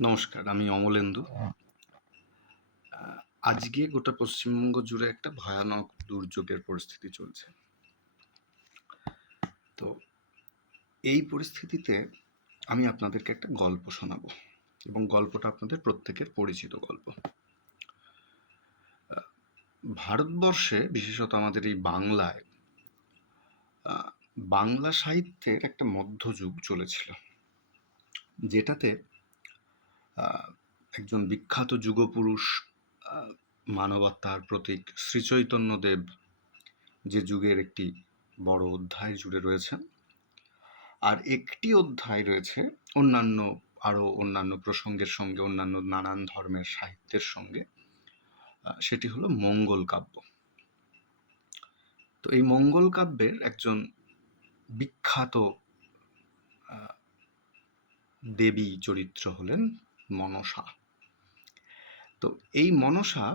নমস্কার, আমি অমলেন্দু। আজকে গোটা পশ্চিমবঙ্গ জুড়ে একটা ভয়ানক দুর্যোগের পরিস্থিতি চলছে। তো এই পরিস্থিতিতে আমি আপনাদেরকে একটা গল্প শোনাবো এবং গল্পটা আপনাদের প্রত্যেকের পরিচিত গল্প। ভারতবর্ষে বিশেষত আমাদের এই বাংলায় বাংলা সাহিত্যের একটা মধ্যযুগ চলেছিল। যেটাতে একজন বিখ্যাত যুগপুরুষ মানবতার প্রতীক শ্রীচৈতন্যদেব যে যুগের একটি বড় অধ্যায় জুড়ে রয়েছেন। আর একটি অধ্যায় রয়েছে অন্যান্য আরও অন্যান্য প্রসঙ্গের সঙ্গে, অন্যান্য নানান ধর্মের সাহিত্যের সঙ্গে। সেটি হলো মঙ্গল কাব্য। তো এই মঙ্গল কাব্যের একজন বিখ্যাত দেবী চরিত্র হলেন মনসা। তো এই মনসা,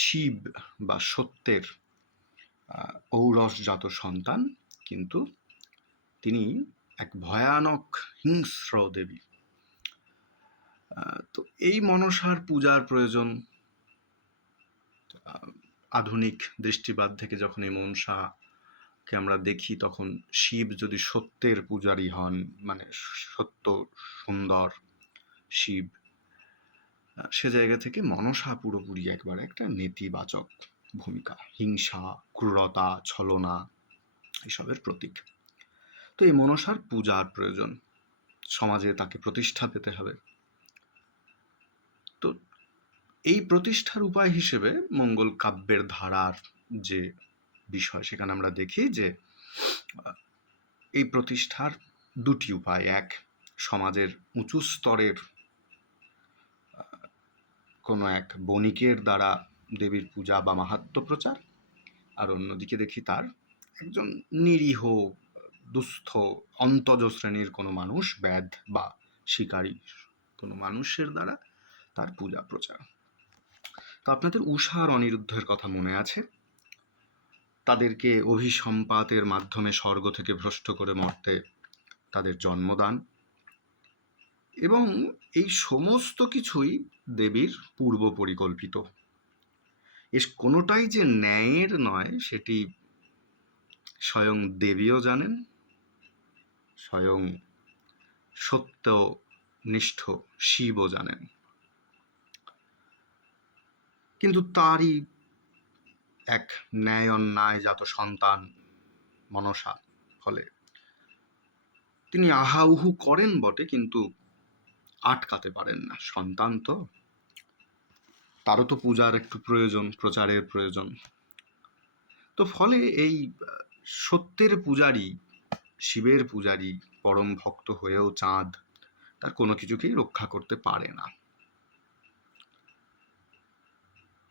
শিব বা সত্যের ঔরসজাত সন্তান, কিন্তু তিনি এক ভয়ানক হিংস্র দেবী। তো এই মনসার পূজার প্রয়োজন আধুনিক দৃষ্টিবাদ থেকে যখন এই মনসাকে আমরা দেখি, তখন শিব যদি সত্যের পূজারী হন মানে সত্য সুন্দর শিব সে জায়গা থেকে মনসা পুরোপুরি একবারে একটা নেতিবাচক ভূমিকা। হিংসা, ক্রূরতা, ছলনা এসবের প্রতীক। তো এই মনসার পূজার প্রয়োজন। সমাজে তাকে প্রতিষ্ঠা পেতে হবে। তো এই প্রতিষ্ঠার উপায় হিসেবে মঙ্গল কাব্যের ধারার যে বিষয় সেখানে আমরা দেখি যে এই প্রতিষ্ঠার দুটি উপায়। এক সমাজের উঁচু স্তরের কোনো এক বণিকের দ্বারা দেবীর পূজা বা মাহাত্ম্য প্রচার। আর অন্যদিকে দেখি তার একজন নিরীহ, দুস্থ, অন্তজ শ্রেণির কোনো মানুষ ব্যাধ বা শিকারী কোনো মানুষের দ্বারা তার পূজা প্রচার। তো আপনাদের ঊষা আর অনিরুদ্ধের কথা মনে আছে? তাদেরকে অভিসম্পাতের মাধ্যমে স্বর্গ থেকে ভ্রষ্ট করে মর্তে তাদের জন্মদান। এবং এই সমস্ত কিছুই দেবীর পূর্ব পরিকল্পিত। এস কোনোটাই যে ন্যায়ের নয়, সেটি স্বয়ং দেবীও জানেন। স্বয়ং সত্যনিষ্ঠ শিবও জানেন। কিন্তু তারই এক ন্যায় অন্যায়জাত সন্তান মনসা ফলে তিনি আহা উহু করেন বটে, কিন্তু আটকাতে পারেন না। সন্তান তো। তারও তো পূজার একটু প্রয়োজন, প্রচারের প্রয়োজন। তো ফলে এই সত্যের পূজারী, শিবের পূজারী, পরম ভক্ত হয়েও চাঁদ তার কোনো কিছুকেই রক্ষা করতে পারে না।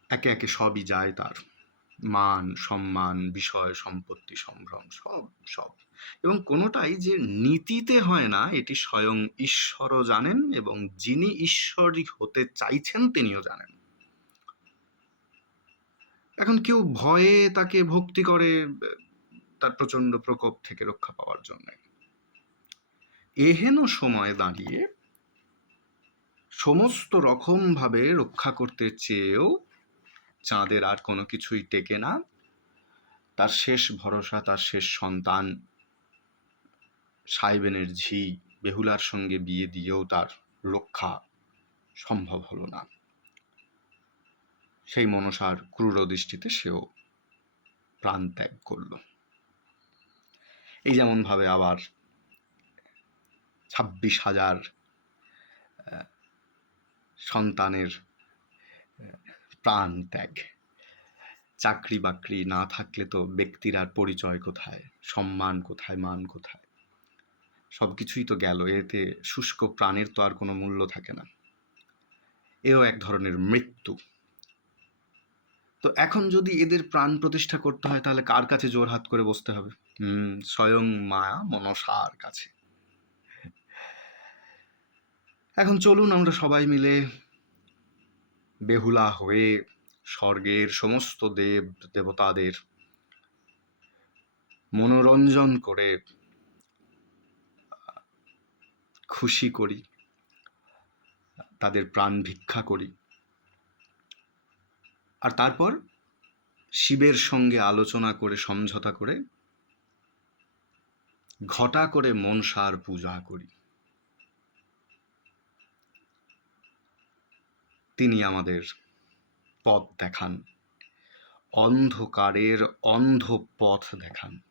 একে, একে সবই যায় তার। মান, সম্মান, বিষয়, সম্পত্তি, সম্ভ্রম সব, সব। এবং কোনোটাই যে নীতিতে হয় না এটি স্বয়ং ঈশ্বরও জানেন এবং যিনি ঈশ্বরই হতে চাইছেন তিনিও জানেন। এখন কেউ ভয়ে তাকে ভক্তি করে তার প্রচণ্ড প্রকোপ থেকে রক্ষা পাওয়ার জন্য এহেন সময় দাঁড়িয়ে সমস্ত রকমভাবে রক্ষা করতে চেয়েও চাঁদের আর কোনো কিছুই টেকে না। তার শেষ ভরসা, তার শেষ সন্তান সাইবেনের ঝি বেহুলার সঙ্গে বিয়ে দিয়েও তার রক্ষা সম্ভব হলো না। সেই মনসার ক্রূর দৃষ্টিতে সেও প্রাণ ত্যাগ করল। এই যেমনভাবে আবার ছাব্বিশ হাজার সন্তানের আ প্রাণত্যাগ। চাকরি-বাকরি না থাকলে তো ব্যক্তির আর পরিচয় কোথায়? সম্মান কোথায়? মান কোথায়? সব কিছুই তো গেল। এতে শুষ্ক প্রাণের তো আর কোনো মূল্য থাকে না। এও এক ধরনের মৃত্যু। তো এখন যদি এদের প্রাণ প্রতিষ্ঠা করতে হয় তাহলে কার কাছে জোর হাত করে বসতে হবে? হুম, স্বয়ং মা মনসার কাছে। এখন চলুন আমরা সবাই মিলে বেহুলা হয়ে স্বর্গের সমস্ত দেব দেবতাদের মনোরঞ্জন করে খুশি করি। তাদের প্রাণ ভিক্ষা করি আর তারপর শিবের সঙ্গে আলোচনা করে, সমঝোতা করে, ঘটা করে মনসার পূজা করি তিনি আমাদের পথ দেখান অন্ধকারের অন্ধ পথ দেখান।